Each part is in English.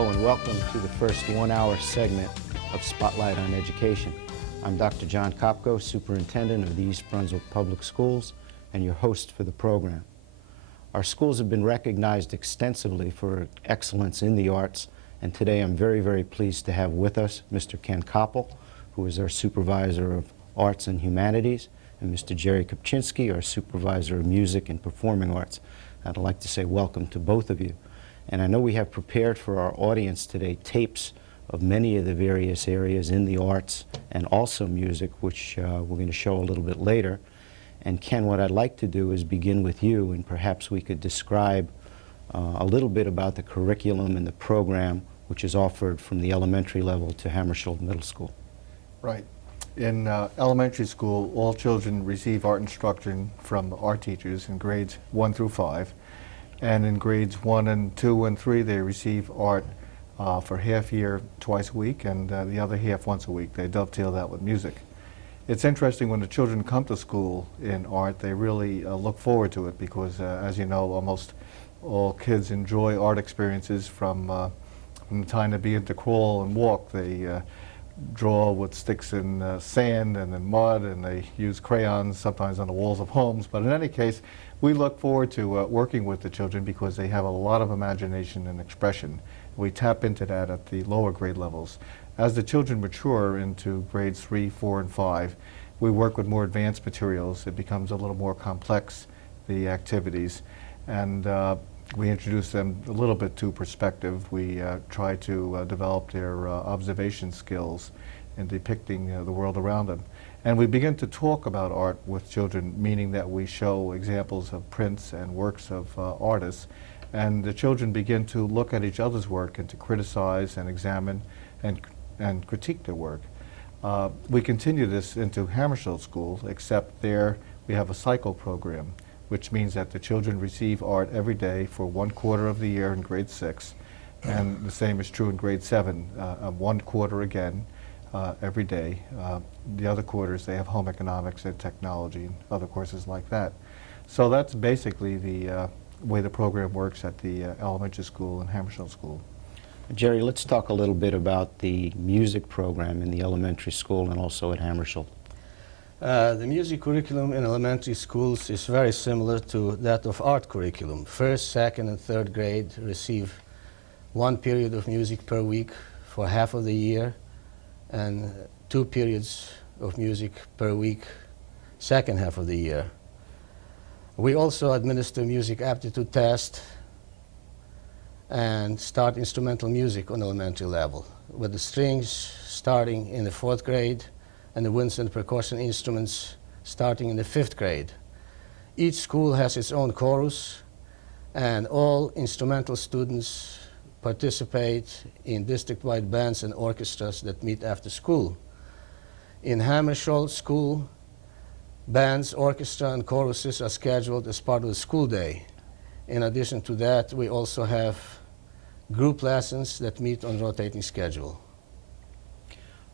Hello and welcome to the first one-hour segment of Spotlight on Education. I'm Dr. Jon Kopko, Superintendent of the East Brunswick Public Schools and your host for the program. Our schools have been recognized extensively for excellence in the arts, and today I'm very pleased to have with us Mr. Ken Koppel, who is our Supervisor of Arts and Humanities, and Mr. Jerry Kupchynsky, our Supervisor of Music and Performing Arts. I'd like to say welcome to both of you. And I know we have prepared for our audience today tapes of many of the various areas in the arts and also music, which we're going to show a little bit later. And Ken, what I'd like to do is begin with you, and perhaps we could describe a little bit about the curriculum and the program which is offered from the elementary level to Hammarskjold Middle School. Right. In elementary school, all children receive art instruction from art teachers in grades 1 through 5. And in grades 1 and 2 and 3, they receive art for half year twice a week, and the other half once a week. They dovetail that with music. It's interesting when the children come to school in art, they really look forward to it because, as you know, almost all kids enjoy art experiences from the time they begin to crawl and walk. They draw with sticks and sand and in mud, and they use crayons sometimes on the walls of homes. But in any case, we look forward to working with the children because they have a lot of imagination and expression. We tap into that at the lower grade levels. As the children mature into grades 3, 4, and 5, we work with more advanced materials. It becomes a little more complex, the activities, and we introduce them a little bit to perspective. We try to develop their observation skills in depicting the world around them. And we begin to talk about art with children, meaning that we show examples of prints and works of artists, and the children begin to look at each other's work and to criticize and examine and critique their work. We continue this into Hammarskjold School, except there we have a cycle program, which means that the children receive art every day for 1 quarter of the year in grade 6, and the same is true in grade 7, 1 quarter again every day. The other quarters they have home economics and technology and other courses like that. So that's basically the way the program works at the elementary school and Hammarskjold School. Jerry, let's talk a little bit about the music program in the elementary school and also at Hammarskjold. The music curriculum in elementary schools is very similar to that of art curriculum. First, second, and third grade receive 1 period of music per week for half of the year, and 2 periods of music per week second half of the year. We also administer music aptitude test and start instrumental music on elementary level, with the strings starting in the 4th grade and the winds and percussion instruments starting in the 5th grade. Each school has its own chorus, and all instrumental students participate in district-wide bands and orchestras that meet after school. In Hammarskjold School, bands, orchestra, and choruses are scheduled as part of the school day. In addition to that, we also have group lessons that meet on rotating schedule.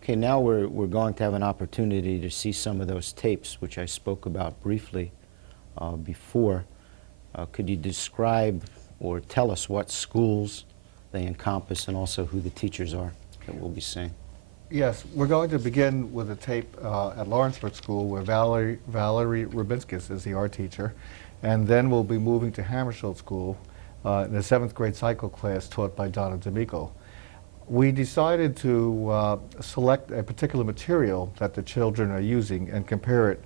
Okay, now we're going to have an opportunity to see some of those tapes, which I spoke about briefly before. Could you describe or tell us what schools they encompass and also who the teachers are that we'll be seeing? Yes, we're going to begin with a tape at Lawrenceburg School where Valerie Rubinskis is the art teacher, and then we'll be moving to Hammarskjold School in the 7th grade cycle class taught by Donna D'Amico. We decided to select a particular material that the children are using and compare it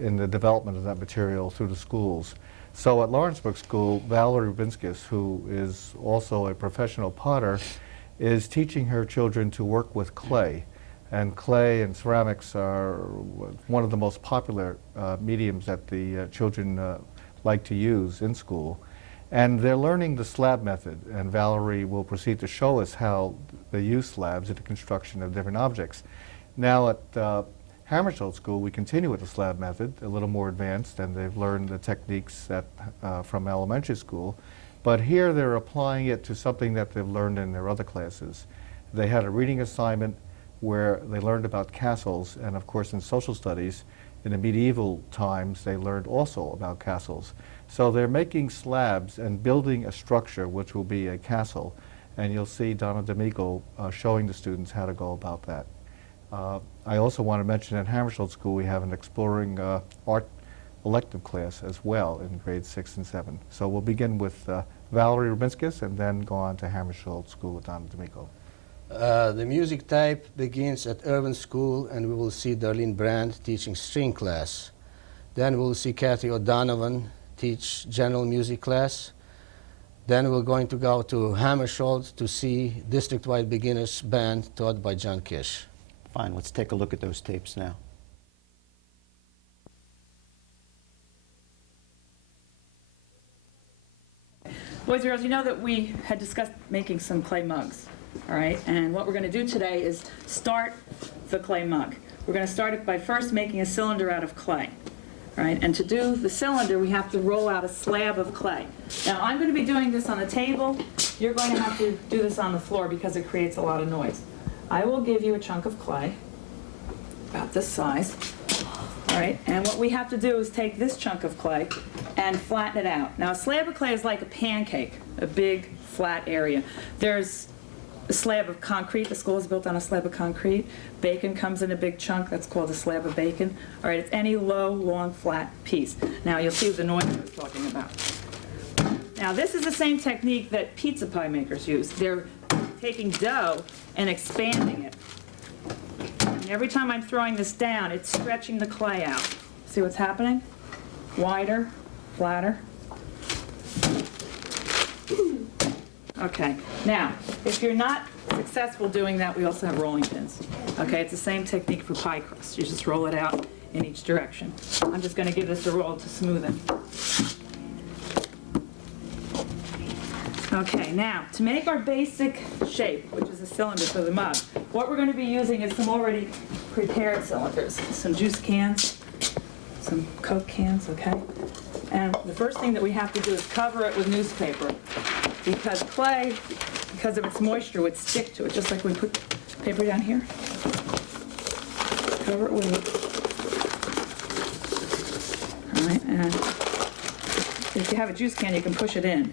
in the development of that material through the schools. So at Lawrenceburg School, Valerie Rubinskis, who is also a professional potter, is teaching her children to work with clay. And clay and ceramics are one of the most popular mediums that the children like to use in school. And they're learning the slab method, and Valerie will proceed to show us how they use slabs in the construction of different objects. Now at Hammarskjold School, we continue with the slab method, a little more advanced, and they've learned the techniques from elementary school. But here they're applying it to something that they've learned in their other classes. They had a reading assignment where they learned about castles, and of course in social studies, in the medieval times, they learned also about castles. So they're making slabs and building a structure which will be a castle. and you'll see Donna D'Amico showing the students how to go about that. I also want to mention at Hammarskjöld School we have an exploring art elective class as well in grades 6 and 7. So we'll begin with Valerie Rubinskis and then go on to Hammarskjöld School with Donna D'Amico. The music type begins at Urban School, and we will see Darlene Brand teaching string class. Then we'll see Kathy O'Donovan teach general music class. Then we're going to go to Hammarskjöld to see district-wide beginners band taught by John Kish. Fine, let's take a look at those tapes now. Boys and girls, you know that we had discussed making some clay mugs, all right? And what we're going to do today is start the clay mug. We're going to start it by first making a cylinder out of clay, all right? And to do the cylinder, we have to roll out a slab of clay. Now, I'm going to be doing this on the table. You're going to have to do this on the floor because it creates a lot of noise. I will give you a chunk of clay, about this size, all right? And what we have to do is take this chunk of clay and flatten it out. Now, a slab of clay is like a pancake, a big, flat area. There's a slab of concrete. The school is built on a slab of concrete. Bacon comes in a big chunk. That's called a slab of bacon. All right, it's any low, long, flat piece. Now, you'll see the noise I was talking about. Now, this is the same technique that pizza pie makers use. They're taking dough and expanding it. And every time I'm throwing this down, it's stretching the clay out. See what's happening? Wider, flatter. Okay, now, if you're not successful doing that, we also have rolling pins. Okay, it's the same technique for pie crust. You just roll it out in each direction. I'm just going to give this a roll to smooth it. Okay, now, to make our basic shape, which is a cylinder for the mug, what we're going to be using is some already prepared cylinders. Some juice cans, some Coke cans, okay? And the first thing that we have to do is cover it with newspaper, because clay, because of its moisture, would stick to it, just like we put paper down here. Cover it with it. All right, and if you have a juice can, you can push it in.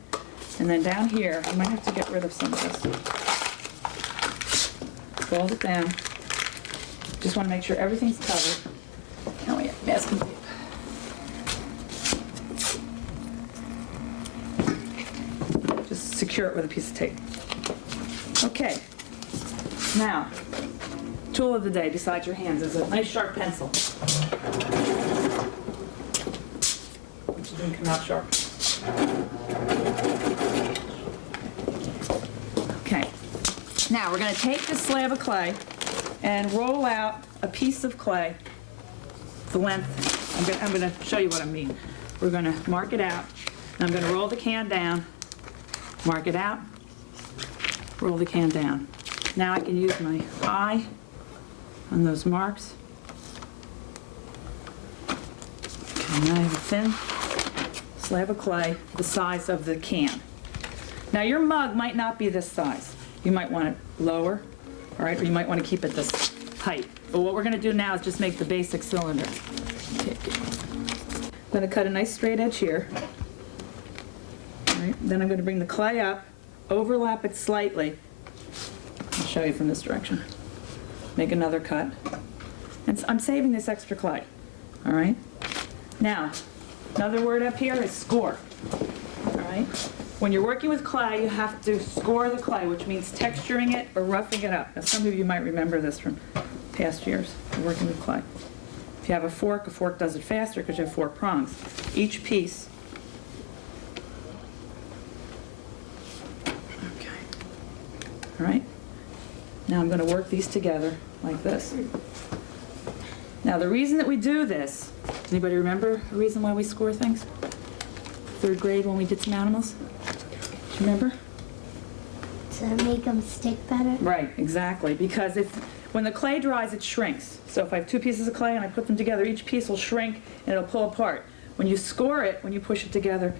And then down here, you might have to get rid of some of this. Fold it down. Just want to make sure everything's covered. Now we have masking tape. Just secure it with a piece of tape. Okay. Now, tool of the day besides your hands is a nice sharp pencil. Which didn't come out sharp. Okay, now we're going to take this slab of clay and roll out a piece of clay the length. I'm going to show you what I mean. We're going to mark it out, and I'm going to roll the can down, mark it out, roll the can down. Now I can use my eye on those marks. Okay, now I have a thin slab of clay the size of the can. Now your mug might not be this size. You might want it lower, all right, or you might want to keep it this height. But what we're going to do now is just make the basic cylinder. Okay. I'm going to cut a nice straight edge here. All right, then I'm going to bring the clay up, overlap it slightly. I'll show you from this direction. Make another cut. And I'm saving this extra clay, all right? Now, another word up here is score, all right? When you're working with clay, you have to score the clay, which means texturing it or roughing it up. Now, some of you might remember this from past years of working with clay. If you have a fork does it faster because you have 4 prongs. Each piece. Okay. All right? Now I'm going to work these together like this. Now, the reason that we do this, does anybody remember the reason why we score things? 3rd grade when we did some animals? Do you remember? To make them stick better? Right, exactly. Because when the clay dries, it shrinks. So if I have 2 pieces of clay and I put them together, each piece will shrink and it'll pull apart. When you score it, when you push it together,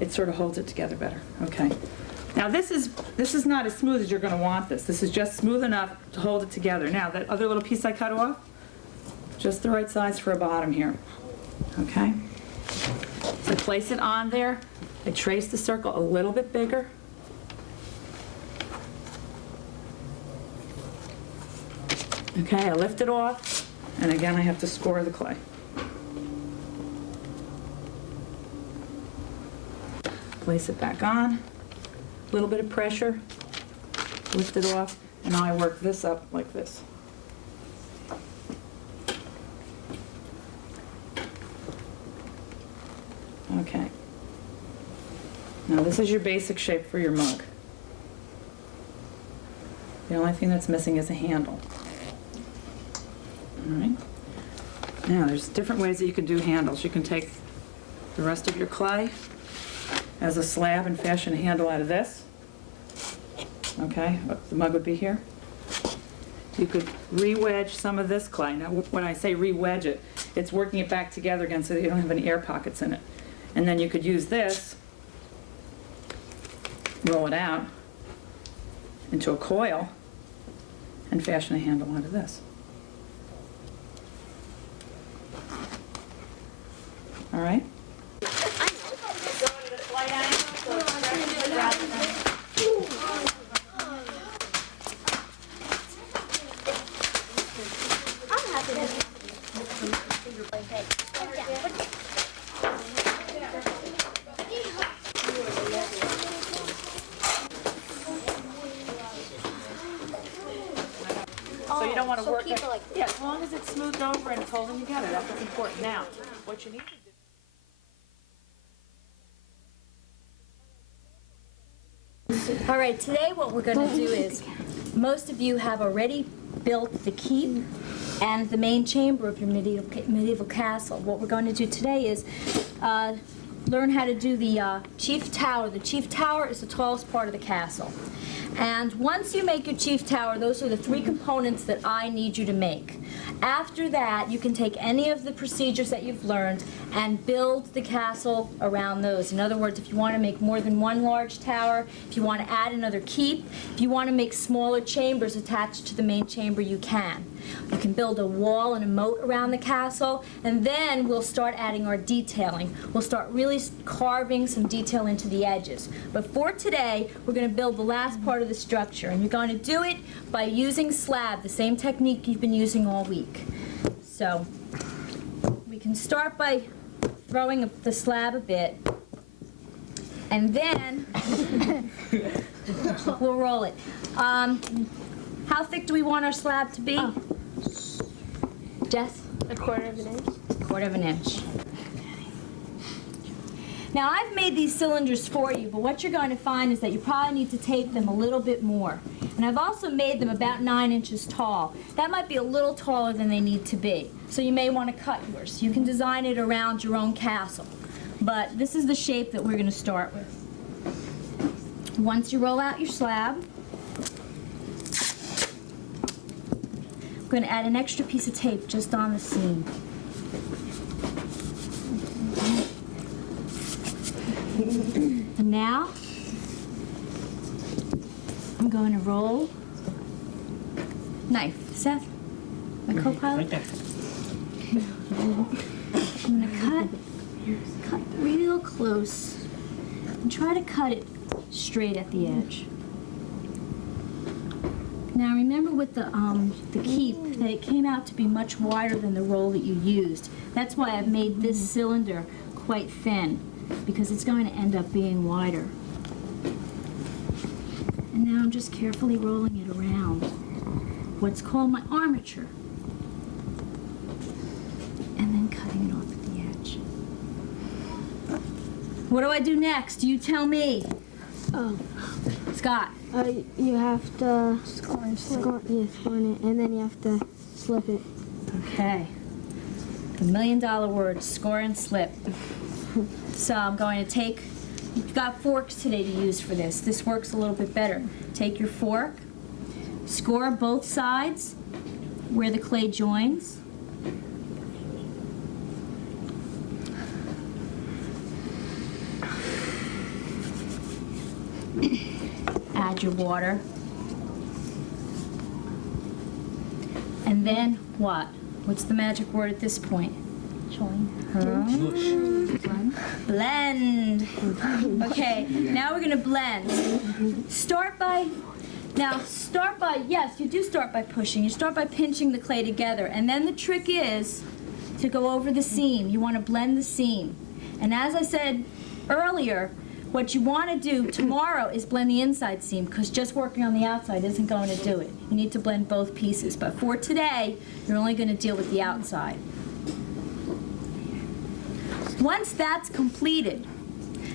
it sort of holds it together better. Okay. Now this is not as smooth as you're going to want this. This is just smooth enough to hold it together. Now that other little piece I cut off, just the right size for a bottom here. Okay. So place it on there. I trace the circle a little bit bigger. Okay, I lift it off, and again, I have to score the clay. Place it back on, a little bit of pressure, lift it off, and now I work this up like this. Okay. Now this is your basic shape for your mug. The only thing that's missing is a handle. All right. Now there's different ways that you can do handles. You can take the rest of your clay as a slab and fashion a handle out of this. Okay, the mug would be here. You could re-wedge some of this clay. Now when I say re-wedge it, it's working it back together again so that you don't have any air pockets in it. And then you could use this, roll it out into a coil, and fashion a handle out of this. All right? So you don't want to work it. Yeah, as long as it's smoothed over and it's holding together, that's what's important. Now, what you need to do. All right, today what we're going to do is, most of you have already built the keep and the main chamber of your medieval castle. What we're going to do today is learn how to do the chief tower. The chief tower is the tallest part of the castle. And once you make your chief tower, those are the three components that I need you to make. After that, you can take any of the procedures that you've learned and build the castle around those. In other words, if you want to make more than one large tower, if you want to add another keep, if you want to make smaller chambers attached to the main chamber, you can. You can build a wall and a moat around the castle, and then we'll start adding our detailing. We'll start really carving some detail into the edges. But for today, we're going to build the last part of the structure, and you're going to do it by using slab, the same technique you've been using all week. So we can start by throwing up the slab a bit, and then we'll roll it. How thick do we want our slab to be? Oh. Jess? 1/4 inch. 1/4 inch. Now I've made these cylinders for you, but what you're going to find is that you probably need to tape them a little bit more. And I've also made them about 9 inches tall. That might be a little taller than they need to be. So you may want to cut yours. You can design it around your own castle. But this is the shape that we're going to start with. Once you roll out your slab, I'm going to add an extra piece of tape just on the seam. And now, I'm going to roll. Knife. Seth, my co-pilot. Right there. I'm going to cut real close, and try to cut it straight at the edge. Now remember with the keep that it came out to be much wider than the roll that you used. That's why I've made this cylinder quite thin, because it's going to end up being wider. And now I'm just carefully rolling it around what's called my armature, and then cutting it off at the edge. What do I do next? You tell me. Oh. Scott. You have to scorn it, and then you have to slip it. Okay. The $1 million word, score and slip. So I'm going to take, you've got forks today to use for this. This works a little bit better. Take your fork, score both sides where the clay joins. Add your water. And then what? What's the magic word at this point? Join. Blend. Okay, now we're going to blend. Start by Now, yes, you do start by pushing. You start by pinching the clay together. And then the trick is to go over the seam. You want to blend the seam. And as I said earlier, what you want to do tomorrow is blend the inside seam, because just working on the outside isn't going to do it. You need to blend both pieces. But for today, you're only going to deal with the outside. Once that's completed,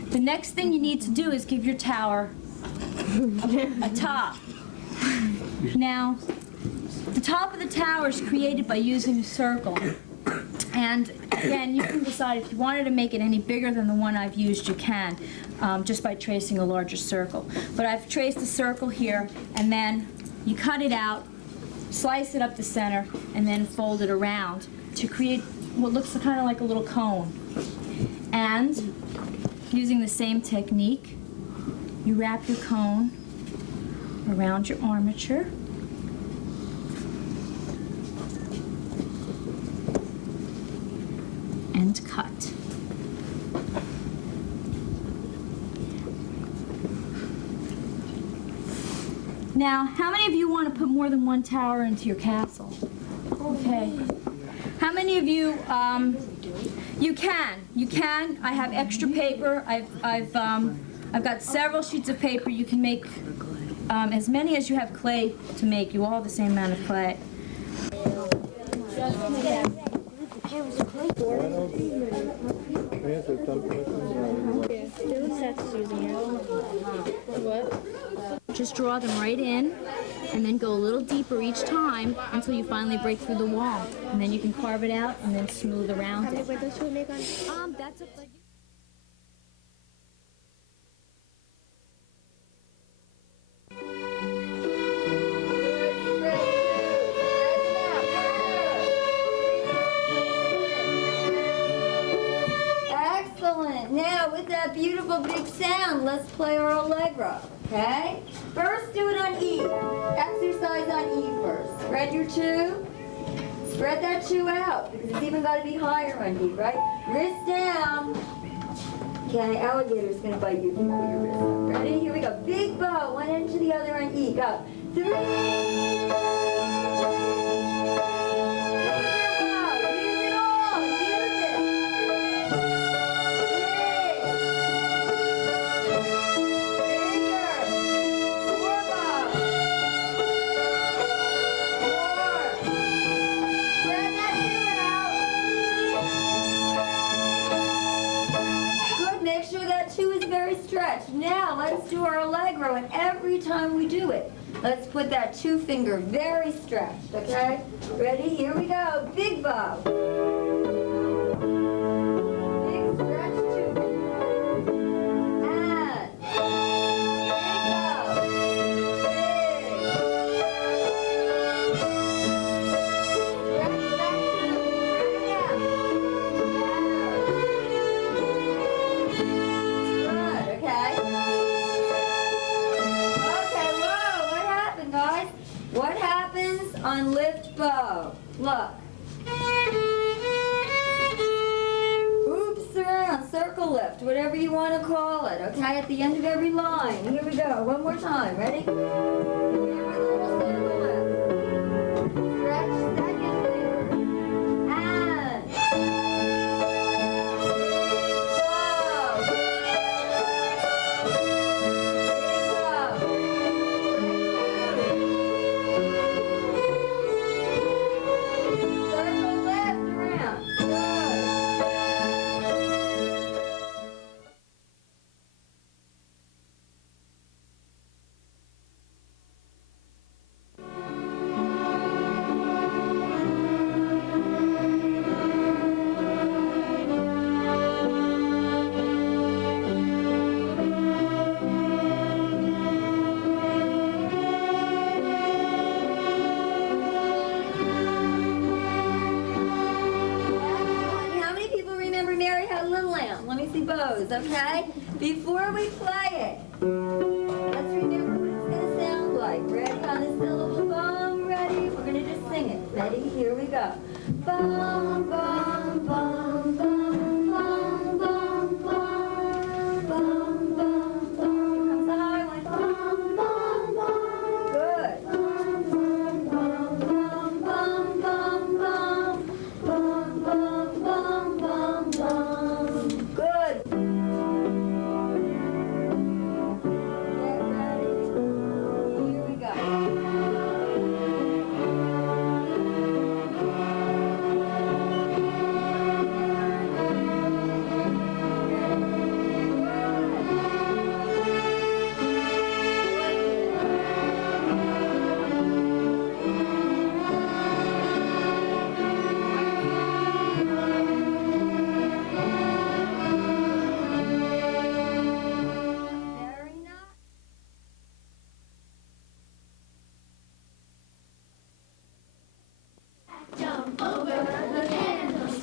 the next thing you need to do is give your tower a top. Now, the top of the tower is created by using a circle. And again, you can decide if you wanted to make it any bigger than the one I've used, you can, just by tracing a larger circle. But I've traced a circle here, and then you cut it out, slice it up the center, and then fold it around to create what looks kind of like a little cone. And using the same technique, you wrap your cone around your armature. And cut. Now, how many of you want to put more than one tower into your castle? Okay. How many of you, you can. I have extra paper. I've got several sheets of paper. You can make as many as you have clay to make. You all have the same amount of clay. Just draw them right in, and then go a little deeper each time until you finally break through the wall. And then you can carve it out and then smooth around it. That's a Excellent. Now, with that beautiful big sound, let's play our Allegro, okay? First, do it on E. Exercise on E first. Spread your two. Spread that two out, because it's even got to be higher on E, right? Wrist down. Okay, alligator's going to bite you if you put your wrist up. Ready? Here we go. Big bow, one end to the other on E. Go. 3. Now, let's do our Allegro, and every time we do it, let's put that 2 finger very stretched, okay? Ready? Here we go. Big bow. Big stretch 2 fingers. And big bow. Big. Stretch that 2. Bring it down. Good, okay? What happens on lift bow? Look. Oops around, circle lift, whatever you want to call it, okay? At the end of every line. Here we go. One more time. Ready? Every little circle lift. Stretch second finger. And bows, okay? Before we play it, let's remember what it's going to sound like. Ready on the syllable bum? Ready? We're going to just sing it. Ready? Here we go. Bum, bum, bum, bum, bum, bum, bum, bum, bum, bum. Here comes the high one. Bum, bum, bum,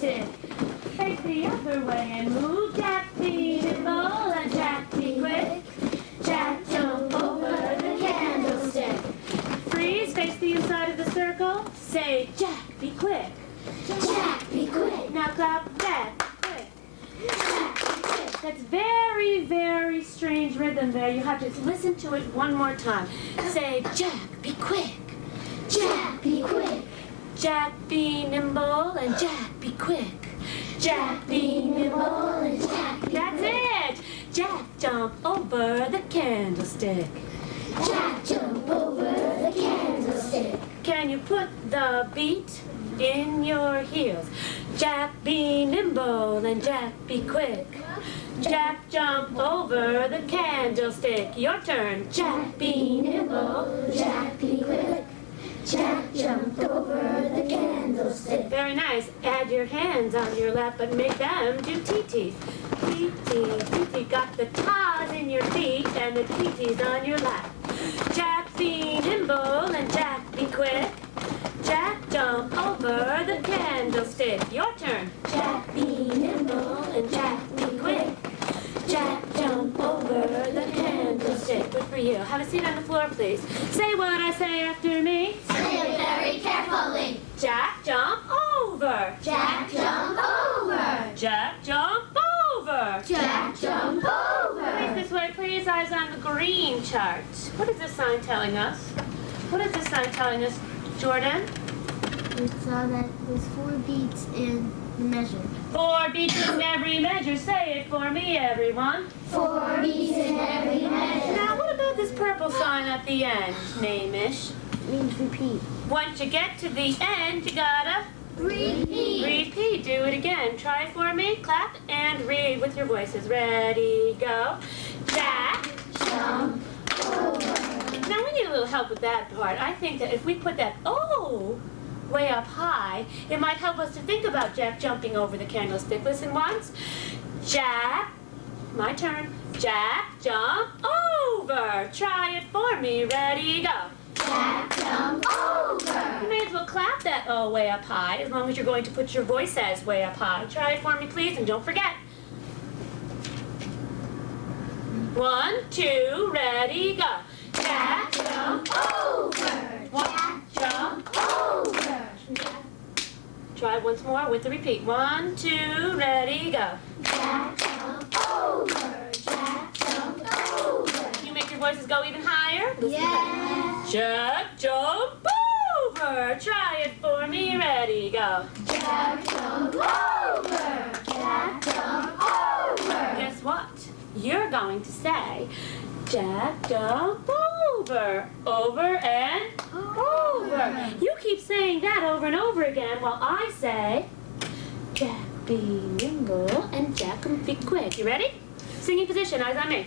stick. Face the other way and move. Jack, be nimble, and Jack, be quick. Jack, jump over the candlestick. Freeze, face the inside of the circle. Say, Jack, be quick. Jack, be quick. Now clap, Jack, quick. Jack, be quick. That's very, very strange rhythm there. You have to listen to it one more time. Say, Jack, be quick. Jack, be quick. Jack, be nimble, and Jack, be quick. Jack, be nimble, and Jack, be quick. That's it. Jack, jump over the candlestick. Jack, jump over the candlestick. Can you put the beat in your heels? Jack, be nimble, and Jack, be quick. Jack, jump over the candlestick. Your turn. Jack, be nimble, Jack, be quick. Jack, jump over the candlestick. Very nice. Add your hands on your lap, but make them do tee-tees. Tee-tee, tee-tee. Got the taws in your feet and the tee-tees on your lap. Jack, be nimble, and Jack, be quick. Jack, jump over the candlestick. Your turn. Jack, be nimble, and Jack, be quick. Jack, jump over the candlestick. Good for you. Have a seat on the floor, please. Say what I say after me. Say it very carefully. Jack, jump over. Jack, jump over. Jack, jump over. Jack, jump over. Face this way, please. Eyes on the green chart. What is this sign telling us? What is this sign telling us, Jordan? It's that there's 4 beats in the measure. 4 beats in every measure. Say it for me, everyone. 4 beats in every measure. Now, what about this purple sign at the end, Namish? Means repeat. Once you get to the end, you gotta Repeat. repeat. Do it again. Try it for me. Clap and read with your voices. Ready, go. Jack, Jump over. Now we need a little help with that part. I think that if we put that oh way up high, it might help us to think about Jack jumping over the candlestick. Listen once. Jack, my turn. Jack, jump over. Try it for me. Ready, go. Jack, jump over. You may as well clap that oh way up high, as long as you're going to put your voice as way up high. Try it for me, please, and don't forget. 1, 2, ready, go. Jack, jump Over. Jack, Jump over. Try it once more with the repeat. 1, 2, ready, go. Jack, jump over. Jack, jump over. Can you make your voices go even higher? Yes. Jack, jump over. Try it for me. Ready, go. Jack, jump over. Jack, jump over. Guess what? You're going to say, Jack, jump over. Over and over. You keep saying that over and over again while I say, Jack, be nimble and Jack, be quick. You ready? Singing position, eyes on me.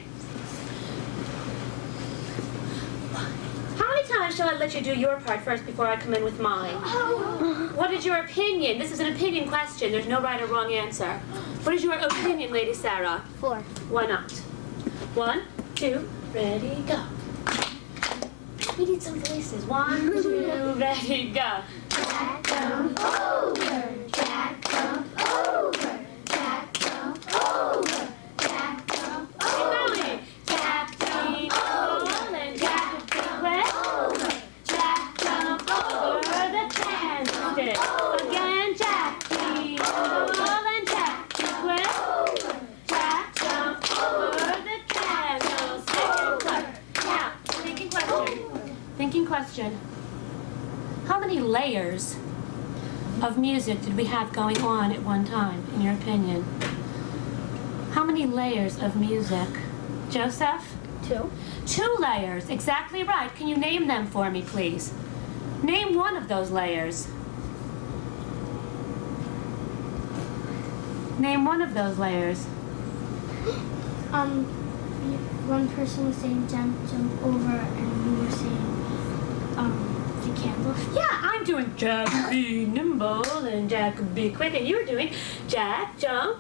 How many times shall I let you do your part first before I come in with mine? What is your opinion? This is an opinion question. There's no right or wrong answer. What is your opinion, Lady Sarah? 4. Why not? 1, 2, ready, go. We need some voices. 1, 2, ready, go. Jack, jump over. Jack, jump over. Jack, jump over. Jack, jump Keep over. going. Jack, be nimble and Jack, be quick. Jack, jump over. Over the candlestick. Again, Jack, be nimble and Jack, be quick. Jack, jump over the candlestick. Now, thinking question. Thinking question. How many layers of music did we have going on at one time, in your opinion? How many layers of music? Joseph? 2. 2 layers, exactly right. Can you name them for me, please? Name one of those layers. Name one of those layers. One person was saying jump over, and we were saying the candle. Yeah, I'm doing Jack, be nimble, and Jack, be quick, and you were doing Jack, jump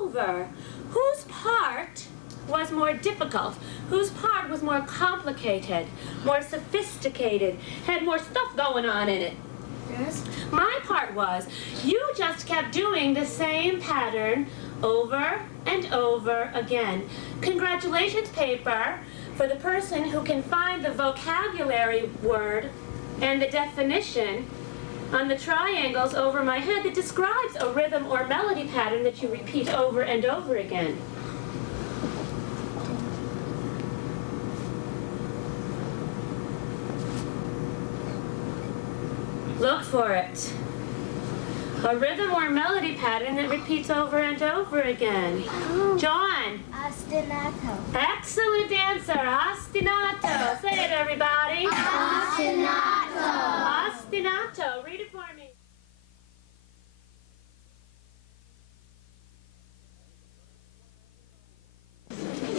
over. Whose part was more difficult? Whose part was more complicated, more sophisticated, had more stuff going on in it? Yes. My part was, you just kept doing the same pattern over and over again. Congratulations, paper, for the person who can find the vocabulary word and the definition on the triangles over my head that describes a rhythm or melody pattern that you repeat over and over again. Look for it. A rhythm or melody pattern that repeats over and over again. John. Ostinato. Excellent answer. Ostinato. Say it, everybody. Ostinato. Ostinato. Read it for me.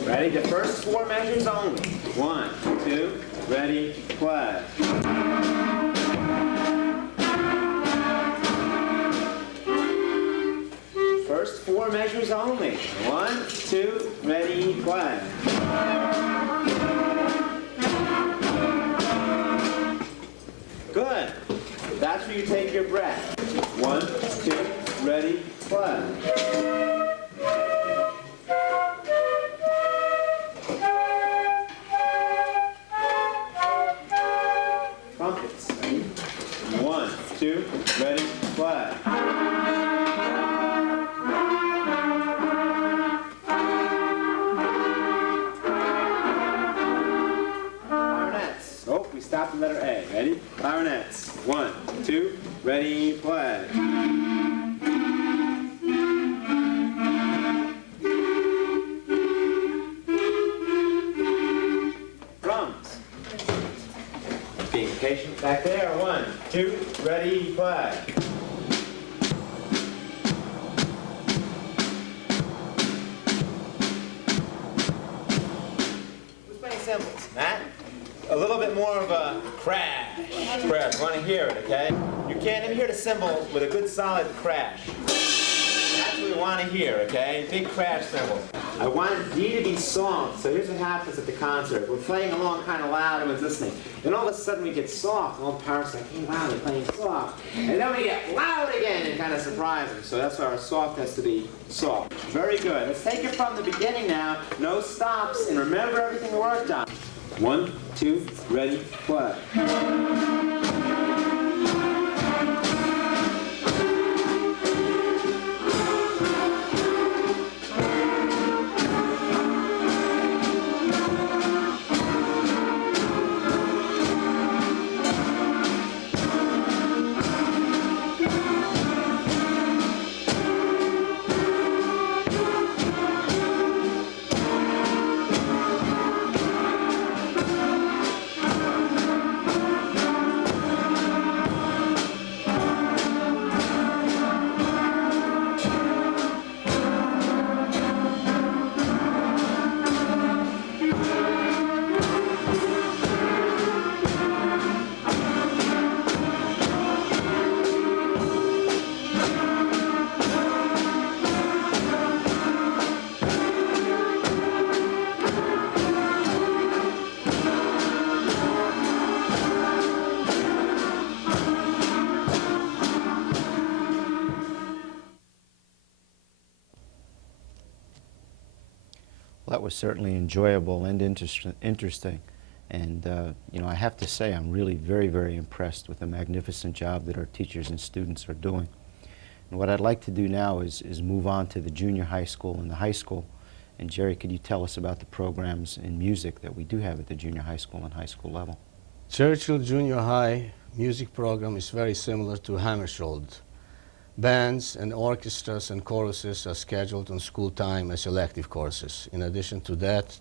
Ready? The first four measures only. 1, 2, ready, play. First four measures only. 1, 2, ready, play. Good. That's where you take your breath. 1, 2, ready, play. Trumpets. 1, 2, ready, play. Clarinets. Oh, we stopped at letter A. Ready? Clarinets. 1, 2, ready, play. Drums. Being patient back there. 1, 2, ready, play. Who's playing cymbals? Matt? A little bit more of a crash. Crash. Want to hear it, okay? You can't even hear the cymbal with a good solid crash. That's what we want to hear, okay? Big crash cymbal. I wanted D to be soft, so here's what happens at the concert. We're playing along kind of loud, everyone's listening. Then all of a sudden we get soft, and all the parents are like, hey, wow, they're playing soft. And then we get loud again and kind of surprise them. So that's why our soft has to be soft. Very good. Let's take it from the beginning now. No stops, and remember everything we worked on. 1, 2, ready, play. Well, that was certainly enjoyable and interesting. And, you know, I have to say I'm really very, very impressed with the magnificent job that our teachers and students are doing. And what I'd like to do now is move on to the junior high school and the high school. And Jerry, could you tell us about the programs in music that we do have at the junior high school and high school level? Churchill Junior High music program is very similar to Hammersholt. Bands and orchestras and choruses are scheduled on school time as elective courses. In addition to that,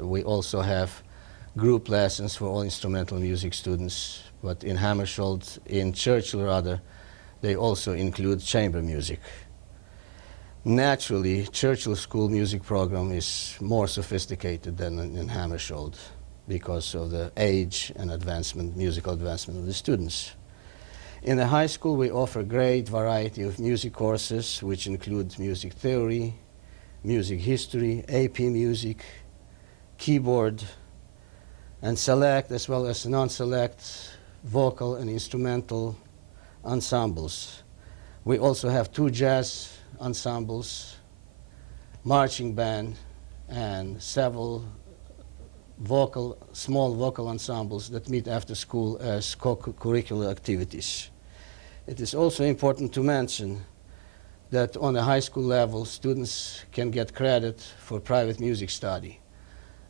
we also have group lessons for all instrumental music students, but in Hammersholt, in Churchill rather, they also include chamber music. Naturally, Churchill School music program is more sophisticated than in Hammersholt because of the age and advancement, musical advancement of the students. In the high school, we offer a great variety of music courses, which include music theory, music history, AP music, keyboard, and select as well as non-select vocal and instrumental ensembles. We also have 2 jazz ensembles, marching band, and several small vocal ensembles that meet after school as co-curricular activities. It is also important to mention that on the high school level, students can get credit for private music study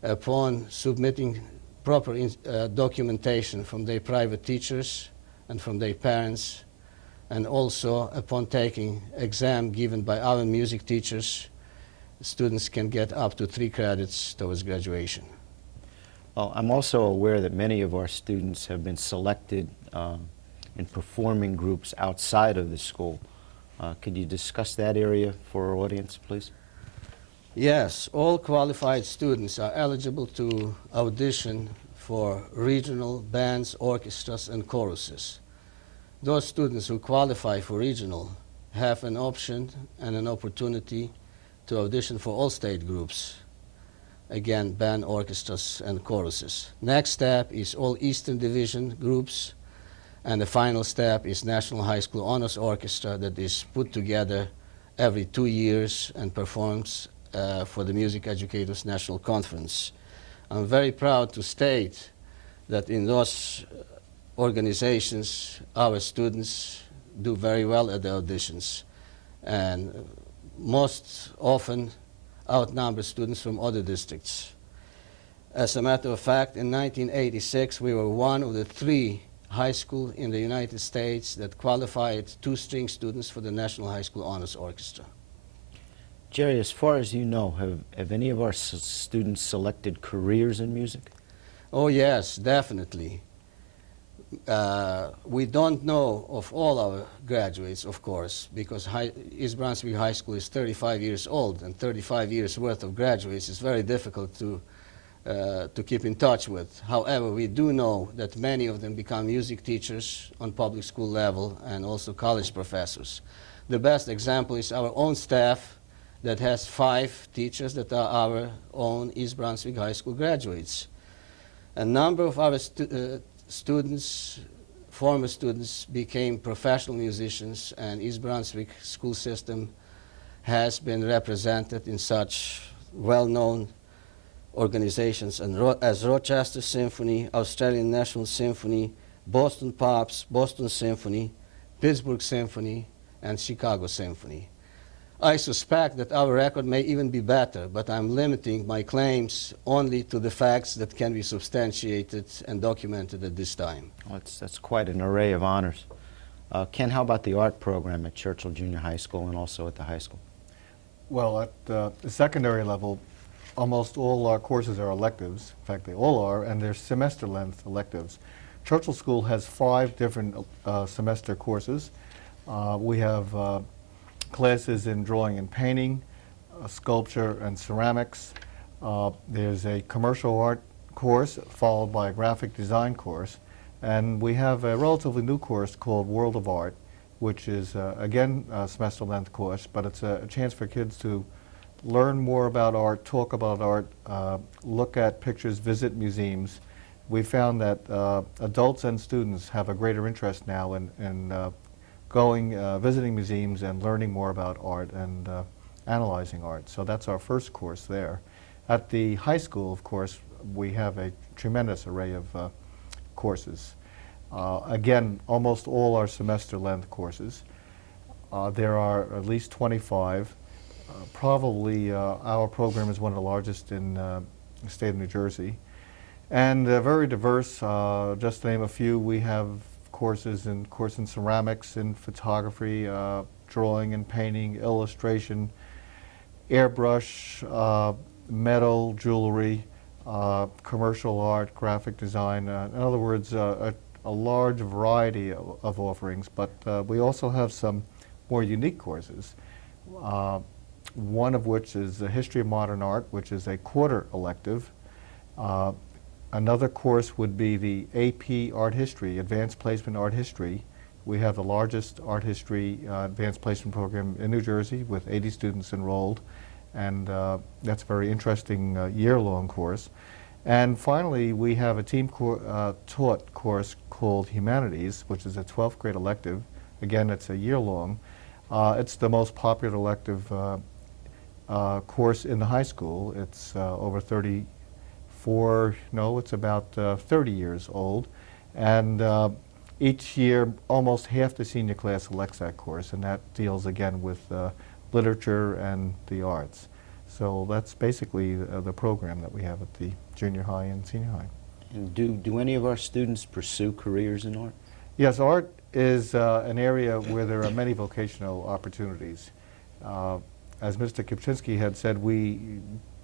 upon submitting proper documentation from their private teachers and from their parents, and also upon taking exam given by our music teachers. Students can get up to 3 credits towards graduation. Well, I'm also aware that many of our students have been selected in performing groups outside of the school. Could you discuss that area for our audience, please? Yes, all qualified students are eligible to audition for regional bands, orchestras, and choruses. Those students who qualify for regional have an option and an opportunity to audition for all state groups. Again, band, orchestras, and choruses. Next step is all Eastern Division groups, and the final step is National High School Honors Orchestra that is put together every 2 years and performs for the Music Educators National Conference. I'm very proud to state that in those organizations, our students do very well at the auditions, and most often outnumber students from other districts. As a matter of fact, in 1986, we were one of the 3 high schools in the United States that qualified 2 string students for the National High School Honors Orchestra. Jerry, as far as you know, have any of our students selected careers in music? Oh yes, definitely. We don't know of all our graduates, of course, because East Brunswick High School is 35 years old, and 35 years worth of graduates is very difficult to keep in touch with. However, we do know that many of them become music teachers on public school level and also college professors. The best example is our own staff that has 5 teachers that are our own East Brunswick High School graduates. A number of our students, former students, became professional musicians, and East Brunswick school system has been represented in such well-known organizations as Rochester Symphony, Australian National Symphony, Boston Pops, Boston Symphony, Pittsburgh Symphony, and Chicago Symphony. I suspect that our record may even be better, but I'm limiting my claims only to the facts that can be substantiated and documented at this time. Well, that's quite an array of honors. Ken, how about the art program at Churchill Junior High School and also at the high school? Well, at the secondary level, almost all our courses are electives. In fact, they all are, and they're semester-length electives. Churchill School has 5 different semester courses. We have classes in drawing and painting, sculpture and ceramics. There's a commercial art course followed by a graphic design course. And we have a relatively new course called World of Art, which is, again, a semester-length course, but it's a chance for kids to learn more about art, talk about art, look at pictures, visit museums. We found that adults and students have a greater interest now in visiting museums and learning more about art and analyzing art. So that's our first course there. At the high school, of course, we have a tremendous array of courses. Again, almost all are semester-length courses. There are at least 25. Probably our program is one of the largest in the state of New Jersey. And very diverse. Just to name a few, we have courses in ceramics, in photography, drawing and painting, illustration, airbrush, metal, jewelry, commercial art, graphic design. In other words, a large variety of offerings, but we also have some more unique courses. One of which is the History of Modern Art, which is a quarter elective. Another course would be the AP Art History, Advanced Placement Art History. We have the largest art history advanced placement program in New Jersey with 80 students enrolled, and that's a very interesting year-long course. And finally, we have a team taught course called Humanities, which is a 12th grade elective Again, it's a year-long. It's the most popular elective course in the high school. It's over 34, no, it's about 30 years old. And each year, almost half the senior class selects that course, and that deals again with literature and the arts. So that's basically the program that we have at the junior high and senior high. And do any of our students pursue careers in art? Yes, art is an area where there are many vocational opportunities. As Mr. Kupchynsky had said, we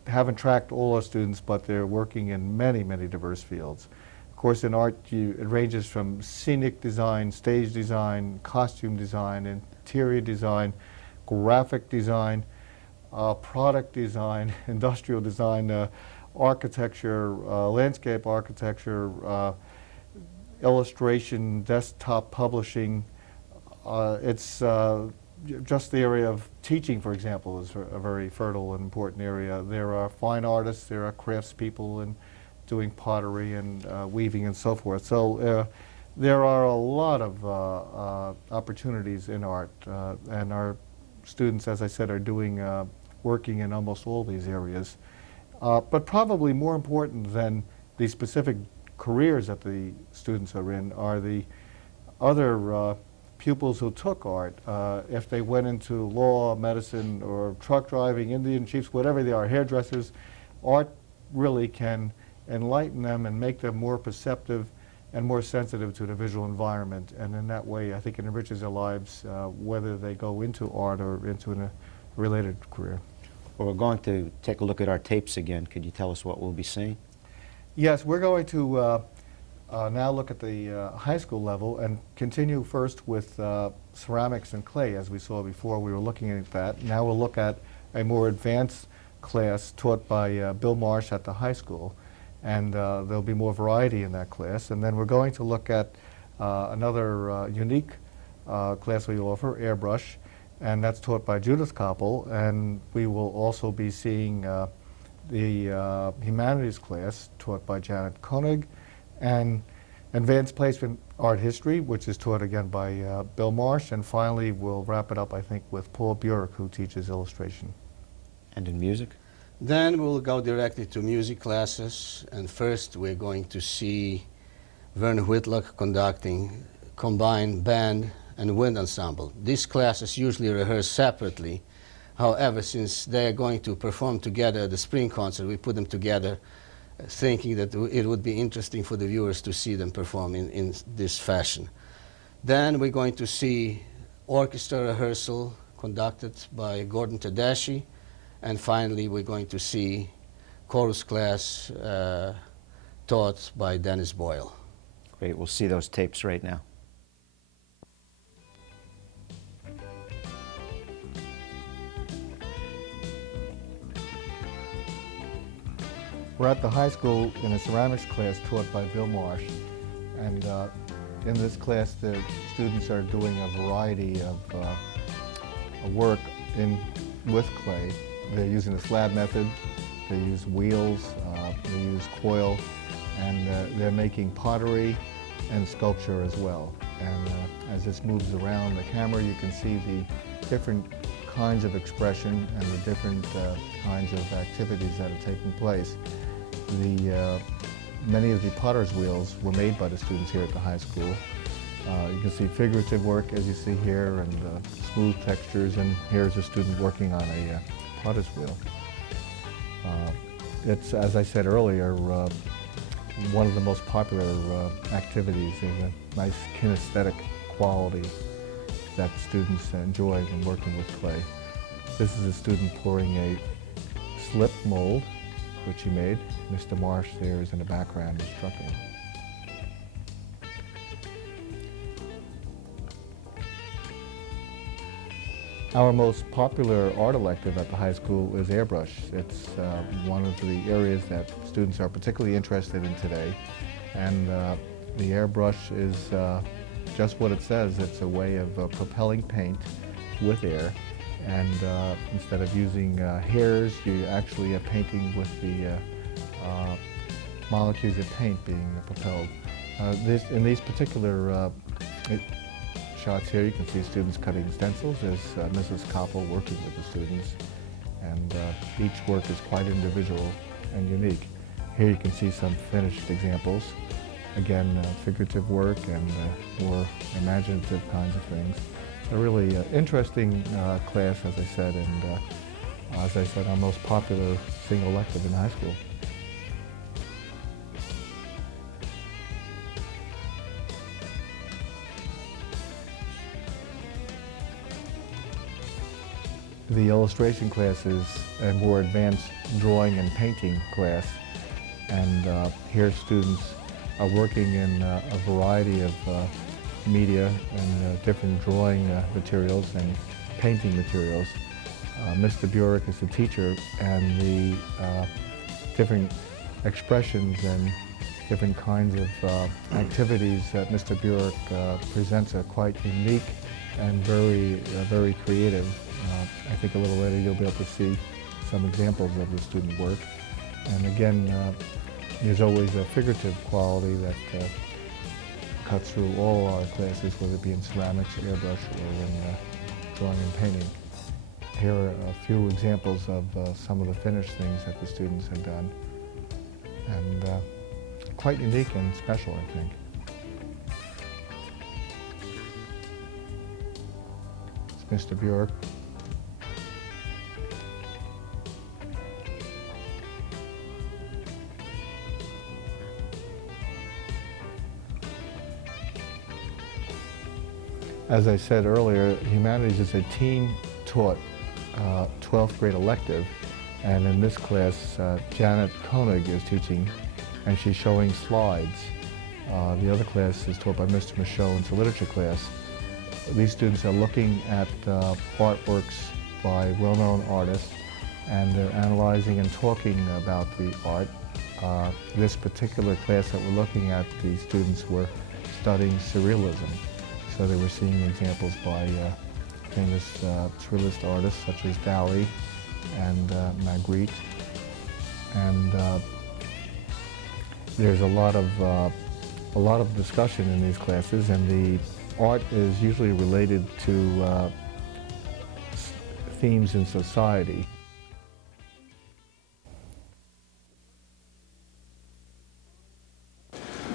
haven't tracked all our students, but they're working in many, many diverse fields. Of course, in art, it ranges from scenic design, stage design, costume design, interior design, graphic design, product design, industrial design, architecture, landscape architecture, illustration, desktop publishing. It's just the area of teaching, for example, is a very fertile and important area. There are fine artists, there are craftspeople, and doing pottery and weaving and so forth. So there are a lot of opportunities in art, and our students, as I said, are doing working in almost all these areas. But probably more important than the specific careers that the students are in are the other pupils who took art. If they went into law, medicine, or truck driving, Indian chiefs, whatever they are, hairdressers, art really can enlighten them and make them more perceptive and more sensitive to the visual environment. And in that way, I think it enriches their lives, whether they go into art or into a related career. Well, we're going to take a look at our tapes again. Could you tell us what we'll be seeing? Yes, we're going to now look at the high school level and continue first with ceramics and clay, as we saw before. We were looking at that. Now we'll look at a more advanced class taught by Bill Marsh at the high school, and there'll be more variety in that class. And then we're going to look at another unique class we offer, airbrush, and that's taught by Judith Koppel. And we will also be seeing the humanities class taught by Janet Koenig, and advanced placement art history, which is taught again by Bill Marsh. And finally, we'll wrap it up, I think, with Paul Burek, who teaches illustration. And in music? Then we'll go directly to music classes, and first we're going to see Werner Whitlock conducting combined band and wind ensemble. These classes usually rehearse separately. However, since they are going to perform together at the spring concert, we put them together thinking that it would be interesting for the viewers to see them perform in this fashion. Then we're going to see orchestra rehearsal conducted by Gordon Tedeschi, and finally we're going to see chorus class taught by Dennis Boyle. Great, we'll see those tapes right now. We're at the high school in a ceramics class taught by Bill Marsh, and in this class the students are doing a variety of work with clay. They're using the slab method, they use wheels, they use coil, and they're making pottery and sculpture as well. And as this moves around the camera, you can see the different kinds of expression and the different kinds of activities that are taking place. Many of the potter's wheels were made by the students here at the high school. You can see figurative work, as you see here, and smooth textures, and here's a student working on a potter's wheel. It's, as I said earlier, one of the most popular activities. There's a nice kinesthetic quality that students enjoy when working with clay. This is a student pouring a slip mold, which he made. Mr. Marsh there is in the background instructing. Our most popular art elective at the high school is airbrush. It's one of the areas that students are particularly interested in today. And the airbrush is just what it says. It's a way of propelling paint with air. And instead of using hairs, you actually are painting with the molecules of paint being propelled. In these particular shots here, you can see students cutting stencils. There's Mrs. Koppel working with the students, and each work is quite individual and unique. Here you can see some finished examples. Again, figurative work and more imaginative kinds of things. A really interesting class, as I said, and as I said, our most popular single elective in high school. The illustration class is a more advanced drawing and painting class, and here students are working in a variety of media and different drawing materials and painting materials. Mr. Burek is the teacher, and the different expressions and different kinds of activities that Mr. Burek presents are quite unique and very creative. I think a little later you'll be able to see some examples of the student work. And again, there's always a figurative quality that cuts through all our classes, whether it be in ceramics, airbrush, or in drawing and painting. Here are a few examples of some of the finished things that the students have done, and quite unique and special, I think. It's Mr. Burek. As I said earlier, humanities is a team-taught 12th grade elective, and in this class, Janet Koenig is teaching, and she's showing slides. The other class is taught by Mr. Michaud. It's a literature class. These students are looking at artworks by well-known artists, and they're analyzing and talking about the art. This particular class that we're looking at, the students were studying surrealism. So they were seeing examples by famous surrealist artists such as Dali and Magritte. And there's a lot of discussion in these classes, and the art is usually related to themes in society.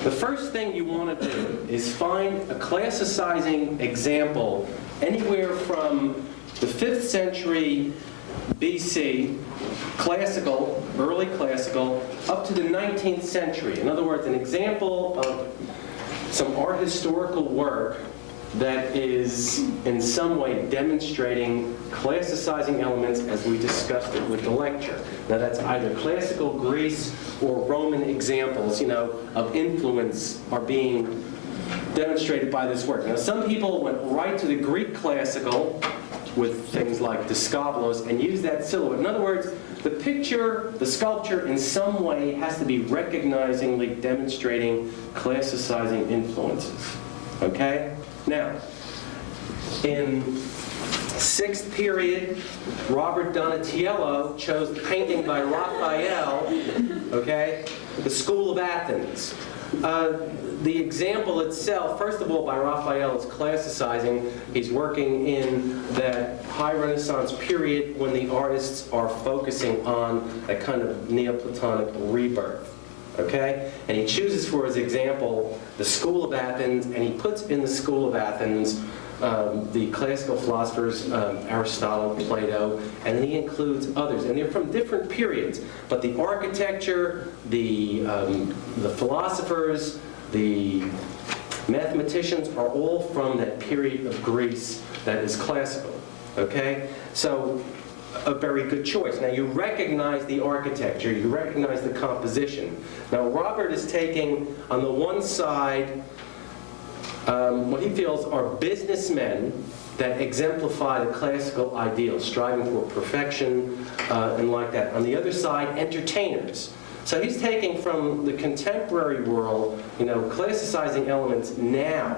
The first thing you want to do is find a classicizing example anywhere from the 5th century BC, classical, early classical, up to the 19th century. In other words, an example of some art historical work that is in some way demonstrating classicizing elements as we discussed it with the lecture. Now that's either classical Greece or Roman examples, of influence are being demonstrated by this work. Now some people went right to the Greek classical with things like Diskopoulos and used that silhouette. In other words, the picture, the sculpture in some way has to be recognizingly demonstrating classicizing influences. Okay? Now, in 6th period, Robert Donatello chose painting by Raphael, okay, the School of Athens. The example itself, first of all, by Raphael, is classicizing. He's working in that high Renaissance period when the artists are focusing on a kind of Neoplatonic rebirth. Okay? And he chooses for his example the School of Athens, and he puts in the School of Athens the classical philosophers, Aristotle, Plato, and then he includes others. And they're from different periods. But the architecture, the philosophers, the mathematicians are all from that period of Greece that is classical. Okay? So, a very good choice. Now you recognize the architecture, you recognize the composition. Now Robert is taking, on the one side, what he feels are businessmen that exemplify the classical ideal, striving for perfection and like that. On the other side, entertainers. So he's taking from the contemporary world, classicizing elements now,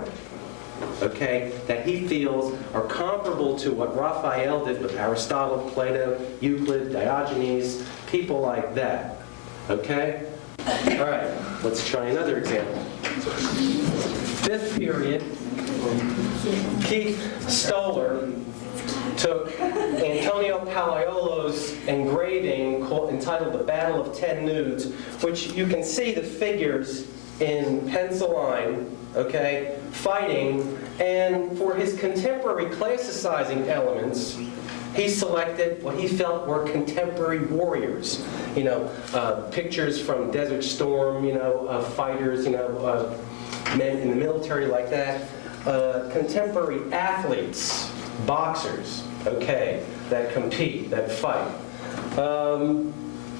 okay, that he feels are comparable to what Raphael did with Aristotle, Plato, Euclid, Diogenes, people like that. Okay? All right, let's try another example. 5th period, Keith Stoller took Antonio Palaiolo's engraving entitled The Battle of 10 Nudes, which you can see the figures in pencil line, okay, fighting, and for his contemporary classicizing elements, he selected what he felt were contemporary warriors. You know, pictures from Desert Storm, you know, fighters, you know, men in the military like that. Contemporary athletes, boxers, okay, that compete, that fight.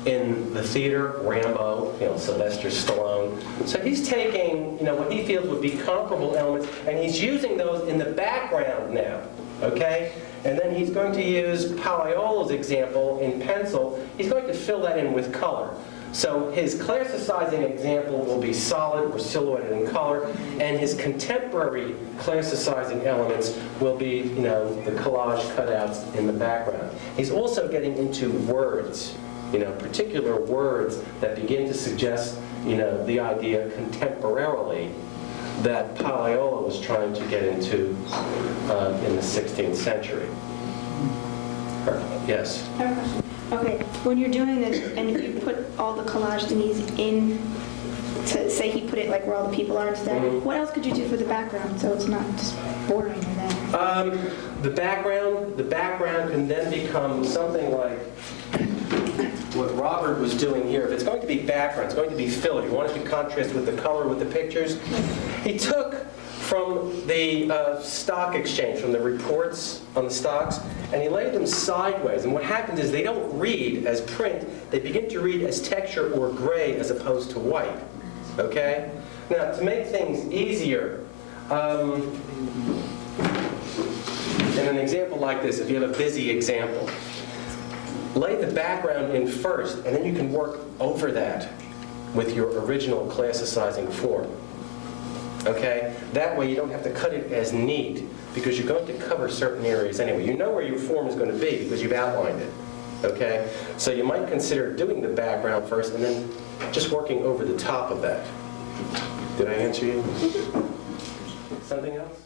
In the theater, Rambo, you know, Sylvester Stallone. So he's taking, you know, what he feels would be comparable elements, and he's using those in the background now, okay? And then he's going to use Palaiolo's example in pencil. He's going to fill that in with color. So his classicizing example will be solid or silhouetted in color, and his contemporary classicizing elements will be, you know, the collage cutouts in the background. He's also getting into words, you know, particular words that begin to suggest, you know, the idea contemporarily that Palaiolo was trying to get into in the 16th century. Yes? I have a question. Okay, when you're doing this, and if you put all the collage thingies in, to say he put it like where all the people are instead, what else could you do for the background so it's not just boring or that? The background can then become something like what Robert was doing here. If it's going to be background, it's going to be filler. You want it to contrast with the color, with the pictures. He took from the stock exchange, from the reports on the stocks, and he laid them sideways. And what happens is they don't read as print. They begin to read as texture or gray as opposed to white. Okay? Now, to make things easier, in an example like this, if you have a busy example, lay the background in first, and then you can work over that with your original classicizing form. Okay? That way you don't have to cut it as neat, because you're going to cover certain areas anyway. You know where your form is going to be because you've outlined it. Okay? So you might consider doing the background first and then just working over the top of that. Did I answer you? Something else?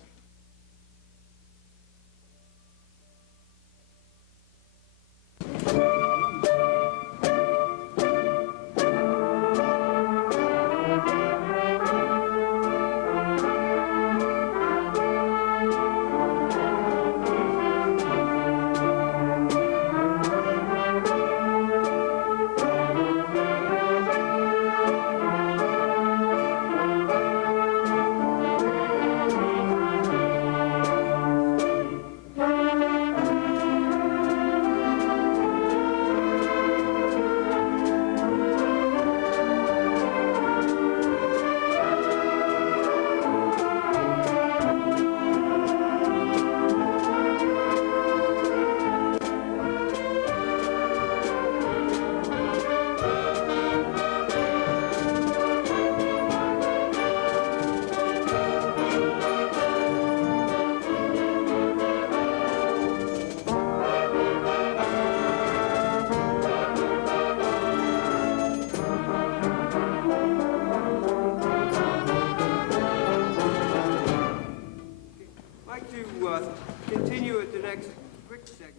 Continue at the next quick segment.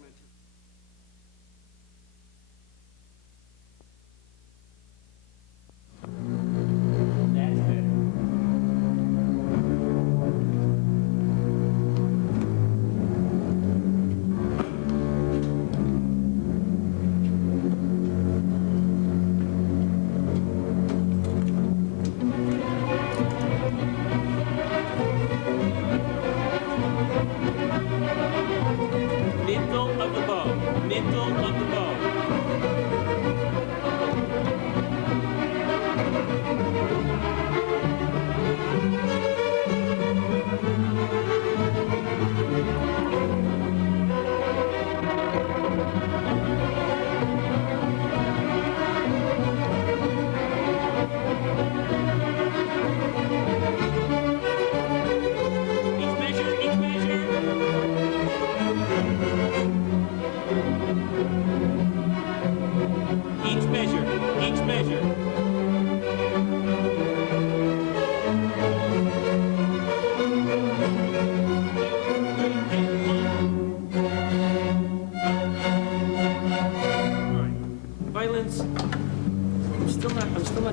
Nito ang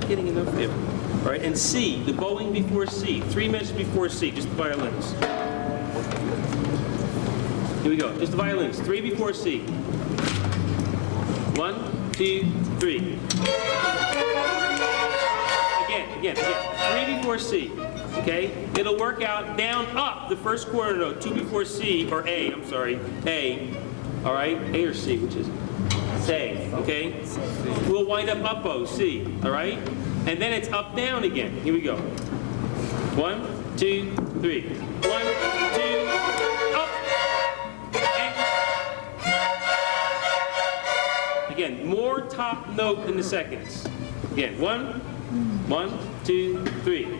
getting enough there. All right, and C, the bowing before C, 3 measures before C, just the violins. Here we go, just the violins, 3 before C. 1, 2, 3. Again, 3 before C, okay? It'll work out down, up, the first quarter note, 2 before C, or A, I'm sorry, A, all right? A or C, which is it? A, okay? We'll wind up O, C, all right? And then it's up, down again. Here we go. 1, 2, 3. 1, 2, up. And again, more top note in the seconds. Again, 1, 2, 3. Down,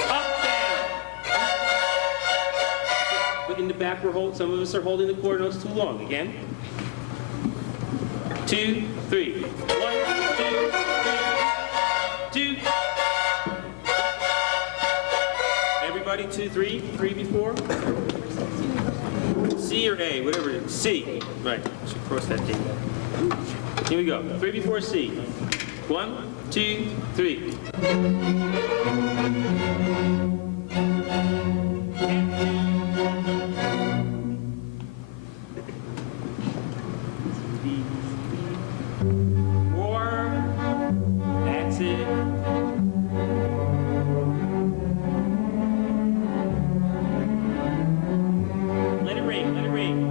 up, down. But in the back, some of us are holding the quarter notes too long. Again. 2, 3. 1, 2, 3. 2. Everybody, 2, 3. 3 before. C or A, whatever it is. C. Right. Should cross that T. Here we go. 3 before C. 1, 2, 3. More. That's it. Let it ring, let it ring.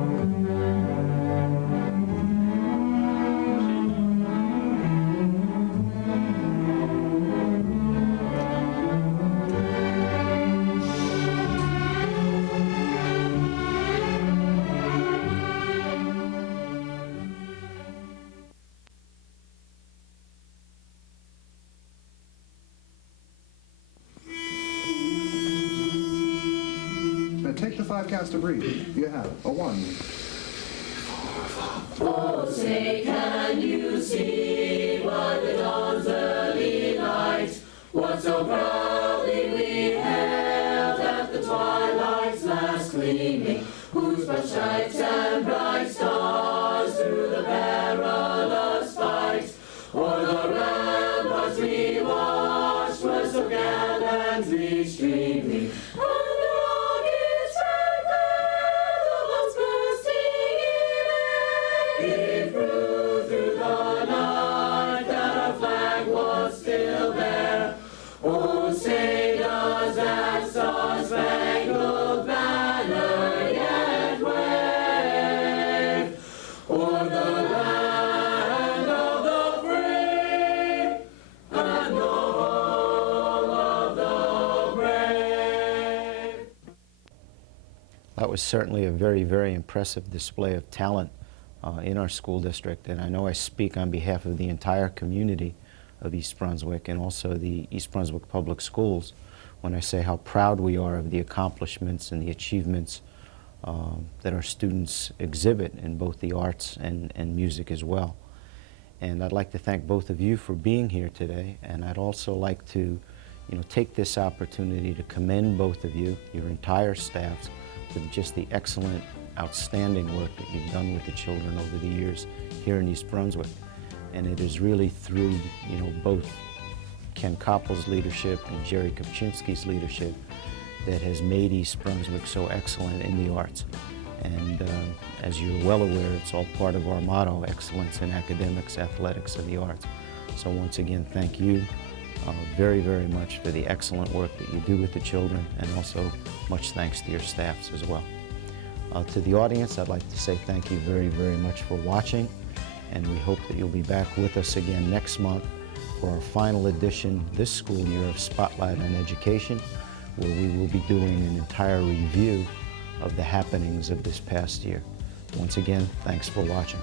Take the 5 counts to breathe. You have a 1. Oh, say, can you see by the dawn's early light what so proudly we hailed at the twilight's last gleaming, whose broad stripes and bright stars through the perilous fight o'er the ramparts we watched were so gallantly streaming. That was certainly a very, very impressive display of talent in our school district, and I know I speak on behalf of the entire community of East Brunswick and also the East Brunswick Public Schools when I say how proud we are of the accomplishments and the achievements that our students exhibit in both the arts and music as well. And I'd like to thank both of you for being here today, and I'd also like to take this opportunity to commend both of you, your entire staffs, for just the excellent, outstanding work that you've done with the children over the years here in East Brunswick. And it is really through, both Ken Koppel's leadership and Jerry Kupchynsky's leadership that has made East Brunswick so excellent in the arts. And as you're well aware, it's all part of our motto, excellence in academics, athletics, and the arts. So once again, thank you very, very much for the excellent work that you do with the children, and also much thanks to your staffs as well. To the audience, I'd like to say thank you very, very much for watching, and we hope that you'll be back with us again next month for our final edition this school year of Spotlight on Education, where we will be doing an entire review of the happenings of this past year. Once again, thanks for watching.